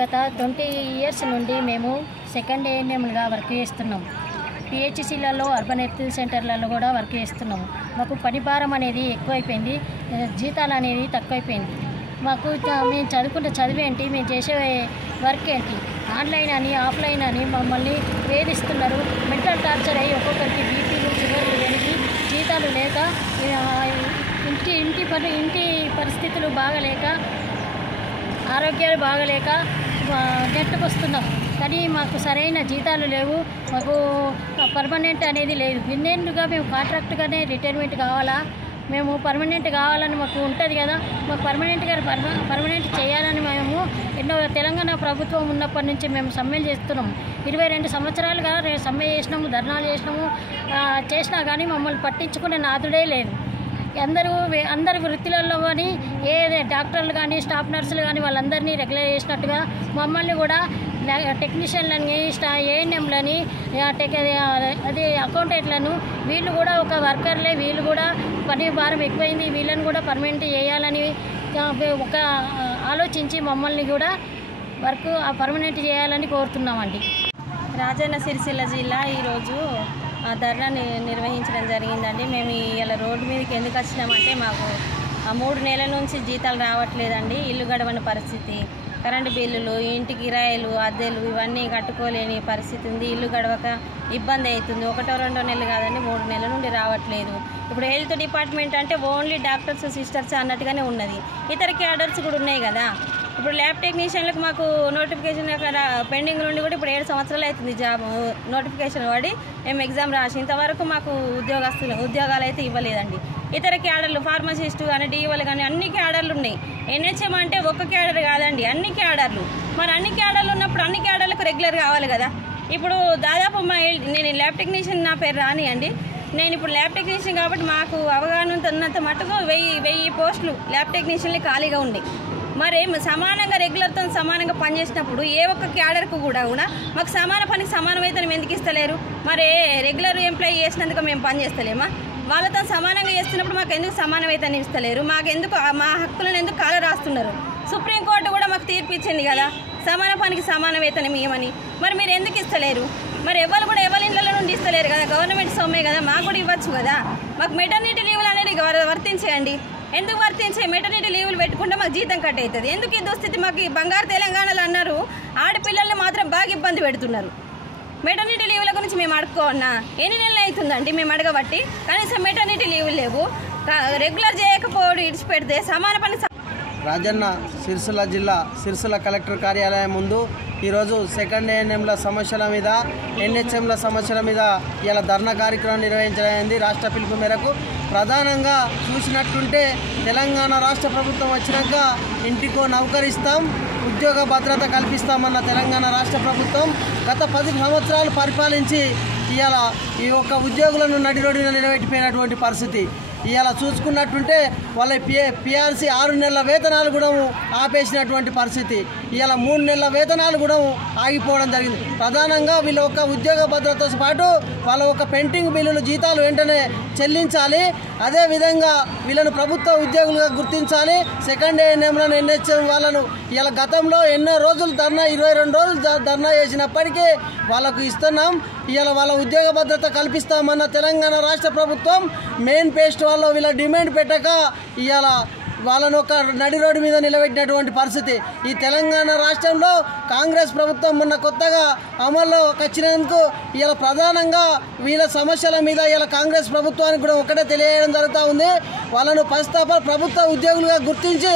గత 20 ఇయర్స్ నుండి మేము సెకండ్ ఏఎన్ఎంగా వర్క్ చేస్తున్నాం. పిహెచ్సిలలో అర్బన్ హెల్త్ సెంటర్లలో కూడా వర్క్ చేస్తున్నాము. మాకు పని భారం అనేది ఎక్కువైపోయింది, జీతాలు అనేది తక్కువైపోయింది. మాకు మేము చదువుకుంటే చదివేంటి, మేము చేసే వర్క్ ఏంటి, ఆన్లైన్ అని ఆఫ్లైన్ అని మమ్మల్ని వేధిస్తున్నారు. మెంటల్ టార్చర్ అయ్యి ఒక్కొక్కరికి బీపీలు షుగర్లు పెరిగి జీతాలు లేక ఇంటి పరిస్థితులు బాగలేక ఆరోగ్యాలు బాగలేక నెట్టుకొస్తున్నాం. కానీ మాకు సరైన జీతాలు లేవు, మాకు పర్మనెంట్ అనేది లేదు. ఇన్నేళ్ళుగా మేము కాంట్రాక్ట్గానే రిటైర్మెంట్ కావాలా, మేము పర్మనెంట్ కావాలని మాకు ఉంటుంది కదా, మాకు పర్మనెంట్ చేయాలని మేము ఎన్నో తెలంగాణ ప్రభుత్వం ఉన్నప్పటి నుంచి మేము సమ్మెలు చేస్తున్నాము. 22 సంవత్సరాలుగా సమ్మె చేసినాము, ధర్నాలు చేసినా కానీ మమ్మల్ని పట్టించుకునే నాదుడే లేదు. అందరు వృత్తులలో కానీ డాక్టర్లు కానీ స్టాఫ్ నర్సులు కానీ వాళ్ళందరినీ రెగ్యులర్ చేసినట్టుగా మమ్మల్ని కూడా టెక్నీషియన్లని ఏఎన్ఎంలని అది అకౌంటెంట్లను వీళ్ళు కూడా ఒక వర్కర్లే, వీళ్ళు కూడా పని భారం ఎక్కువైంది, వీళ్ళని కూడా పర్మనెంట్ చేయాలని ఒక ఆలోచించి మమ్మల్ని కూడా పర్మనెంట్ చేయాలని కోరుతున్నామండి. రాజన్న సిరిసిల్ల జిల్లా ఈరోజు ధర్నా నిర్వహించడం జరిగిందండి. మేము ఇలా రోడ్డు మీదకి ఎందుకు వచ్చినామంటే మాకు 3 నెలల నుంచి జీతాలు రావట్లేదండి. ఇల్లు గడవని పరిస్థితి, కరెంటు బిల్లులు, ఇంటి కిరాయిలు, అద్దెలు ఇవన్నీ కట్టుకోలేని పరిస్థితి ఉంది. ఇల్లు గడవక ఇబ్బంది అవుతుంది. 1-2 నెలలు కాదండి, 3 నెలల నుండి రావట్లేదు. ఇప్పుడు హెల్త్ డిపార్ట్మెంట్ అంటే ఓన్లీ డాక్టర్స్ సిస్టర్స్ అన్నట్టుగానే ఉన్నది. ఇతర క్యాడర్స్ కూడా ఉన్నాయి కదా. ఇప్పుడు ల్యాబ్ టెక్నీషియన్లకు మాకు నోటిఫికేషన్ అక్కడ పెండింగ్ నుండి కూడా ఇప్పుడు 7 సంవత్సరాలు అవుతుంది జాబ్ నోటిఫికేషన్ పడి మేము ఎగ్జామ్ రాసి ఇంతవరకు మాకు ఉద్యోగాలు అయితే ఇవ్వలేదండి. ఇతర క్యాడర్లు ఫార్మసిస్టు కానీ డిఈఓలు కానీ అన్ని క్యాడర్లు ఉన్నాయి. ఎన్హెచ్ఎం అంటే ఒక్క క్యాడర్ కాదండి, అన్ని క్యాడర్లు. మరి అన్ని క్యాడర్లు ఉన్నప్పుడు అన్ని క్యాడర్లకు రెగ్యులర్ కావాలి కదా. ఇప్పుడు దాదాపు నేను ల్యాబ్ టెక్నీషియన్ నా పేరు రానియండి, నేను ఇప్పుడు ల్యాబ్ టెక్నీషియన్ కాబట్టి మాకు అవగాహన ఉన్నంత మటుకు 1000 పోస్టులు ల్యాబ్ టెక్నీషియన్లు ఖాళీగా ఉన్నాయి. మరి సమానంగా రెగ్యులర్తో సమానంగా పనిచేసినప్పుడు ఏ ఒక్క క్యాడర్కు కూడా మాకు సమాన పనికి సమాన వేతనం ఎందుకు ఇస్తలేరు? మరి రెగ్యులర్ ఎంప్లాయీ చేసినందుకు మేము పని చేస్తలేమా? వాళ్ళతో సమానంగా చేస్తున్నప్పుడు మాకు ఎందుకు సమాన వేతనం ఇస్తలేరు? మాకెందుకు మా హక్కులను ఎందుకు కాల రాస్తున్నారు? సుప్రీంకోర్టు కూడా మాకు తీర్పు ఇచ్చింది కదా సమాన పనికి సమాన వేతనం ఇవ్వమని. మరి మీరు ఎందుకు ఇస్తలేరు? మరి ఎవరు కూడా ఎవరి ఇళ్ళ నుండి ఇస్తలేరు కదా, గవర్నమెంట్ సొమ్మే కదా, మాకు కూడా ఇవ్వచ్చు కదా. మాకు మెటర్నిటీ లీవులు అనేది వర్తించేయండి. ఎందుకు వర్తించే? మెటర్నిటీ లీవులు పెట్టుకుంటే మాకు జీతం కట్ అవుతుంది. ఎందుకు ఈ దుస్థితి? మాకు బంగారు తెలంగాణలో అన్నారు, ఆడపిల్లల్ని మాత్రం బాగా ఇబ్బంది పెడుతున్నారు. మెటర్నిటీ లీవుల గురించి మేము అడుక్కోన్నా ఎన్ని నెలలు అవుతుందండి మేము అడగబట్టి? కనీసం మెటర్నిటీ లీవులు లేవు. రెగ్యులర్ చేయకపోవడం ఇడిచిపెడితే సమాన పని. రాజన్న సిరిసిల్ల జిల్లా సిరిసిల్ల కలెక్టర్ కార్యాలయం ముందు ఈరోజు సెకండ్ ఏఎన్ఎంల సమస్యల మీద, ఎన్హెచ్ఎంల సమస్యల మీద ఇలా ధర్నా కార్యక్రమం నిర్వహించడమైంది. రాష్ట్ర పిలుపు మేరకు ప్రధానంగా చూసినట్టుంటే తెలంగాణ రాష్ట్ర ప్రభుత్వం వచ్చినాక ఇంటికో నౌకరిస్తాం, ఉద్యోగ భద్రత కల్పిస్తామన్న తెలంగాణ రాష్ట్ర ప్రభుత్వం గత 10 సంవత్సరాలు పరిపాలించి ఇవాళ ఈ యొక్క ఉద్యోగులను నడిరోడిన నిలబెట్టిపోయినటువంటి పరిస్థితి. ఇవాళ చూసుకున్నట్టుంటే వాళ్ళ పిఆర్సీ 6 నెలల వేతనాలు కూడా ఆపేసినటువంటి పరిస్థితి. ఇవాళ 3 నెలల వేతనాలు కూడా ఆగిపోవడం జరిగింది. ప్రధానంగా వీళ్ళ యొక్క ఉద్యోగ భద్రతతో పాటు వాళ్ళ ఒక పెండింగ్ బిల్లులు జీతాలు వెంటనే చెల్లించాలి. అదేవిధంగా వీళ్ళను ప్రభుత్వ ఉద్యోగులుగా గుర్తించాలి. సెకండ్ ఏఎన్ఎంలను ఎన్హెచ్ఎం వాళ్ళను ఇలా గతంలో ఎన్నో రోజులు ధర్నా 22 రోజులు ధర్నా చేసినప్పటికీ వాళ్ళకు ఇస్తున్నాం. ఇవాళ వాళ్ళ ఉద్యోగ భద్రత కల్పిస్తామన్న తెలంగాణ రాష్ట్ర ప్రభుత్వం మెయిన్ పేస్ట్ వాళ్ళు వీళ్ళ డిమాండ్ పెట్టక ఇవాళ వాళ్ళను ఒక నడి రోడ్డు మీద నిలబెట్టినటువంటి పరిస్థితి. ఈ తెలంగాణ రాష్ట్రంలో కాంగ్రెస్ ప్రభుత్వం మొన్న కొత్తగా అమల్లో వచ్చినందుకు ఇలా ప్రధానంగా వీళ్ళ సమస్యల మీద ఇలా కాంగ్రెస్ ప్రభుత్వానికి కూడా ఒకటే తెలియజేయడం జరుగుతూ ఉంది. వాళ్ళను ప్రభుత్వ ఉద్యోగులుగా గుర్తించి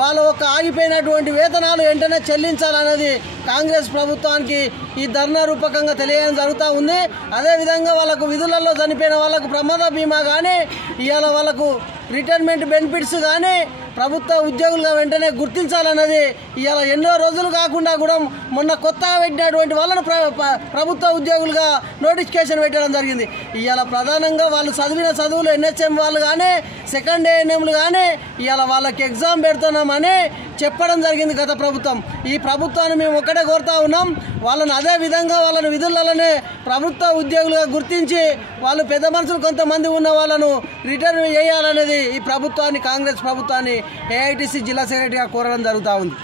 వాళ్ళ ఒక ఆగిపోయినటువంటి వేతనాలు వెంటనే చెల్లించాలన్నది కాంగ్రెస్ ప్రభుత్వానికి ఈ ధర్నా రూపకంగా తెలియడం జరుగుతూ ఉంది. అదేవిధంగా వాళ్ళకు విధులలో చనిపోయిన వాళ్ళకు ప్రమాద బీమా కానీ ఇవాళ వాళ్ళకు రిటైర్మెంట్ బెనిఫిట్స్ కానీ ప్రభుత్వ ఉద్యోగులుగా వెంటనే గుర్తించాలన్నది ఇవాళ ఎన్నో రోజులు కాకుండా కూడా మొన్న కొత్తగా పెట్టినటువంటి వాళ్ళను ప్రభుత్వ ఉద్యోగులుగా నోటిఫికేషన్ పెట్టడం జరిగింది. ఇవాళ ప్రధానంగా వాళ్ళు చదివిన చదువులు ఎన్హెచ్ఎం వాళ్ళు కానీ సెకండ్ ఏఎన్ఎంలు కానీ ఇవాళ వాళ్ళకి ఎగ్జామ్ పెడుతున్నామని చెప్పడం జరిగింది గత ప్రభుత్వం. ఈ ప్రభుత్వాన్ని మేము ఒక్కటే కోరుతా ఉన్నాం, వాళ్ళని అదే విధంగా వాళ్ళని విధులలోనే ప్రభుత్వ ఉద్యోగులుగా గుర్తించి వాళ్ళు పెద్ద మనుషులు కొంతమంది ఉన్న వాళ్ళను రిటర్న్ చేయాలనేది ఈ ప్రభుత్వాన్ని, కాంగ్రెస్ ప్రభుత్వాన్ని ఏఐటీసీ జిల్లా సెక్రటరీగా కోరడం జరుగుతూ ఉంది.